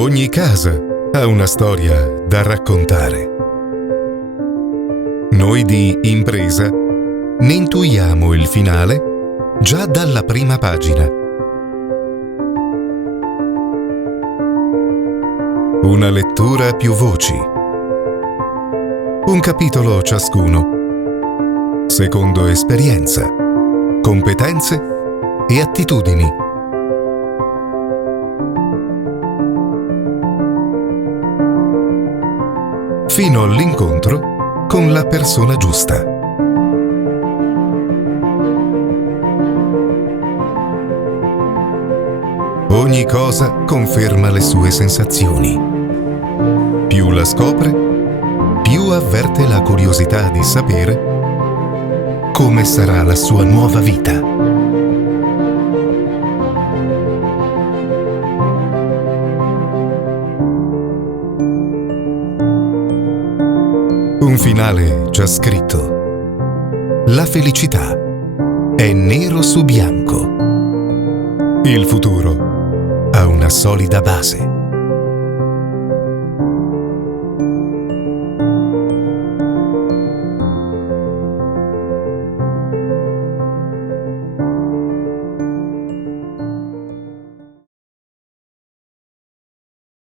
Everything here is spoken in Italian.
Ogni casa ha una storia da raccontare. Noi di Impresa ne intuiamo il finale già dalla prima pagina. Una lettura a più voci. Un capitolo ciascuno, secondo esperienza, competenze e attitudini. Fino all'incontro con la persona giusta. Ogni cosa conferma le sue sensazioni. Più la scopre, più avverte la curiosità di sapere come sarà la sua nuova vita. Un finale già scritto. La felicità è nero su bianco. Il futuro ha una solida base.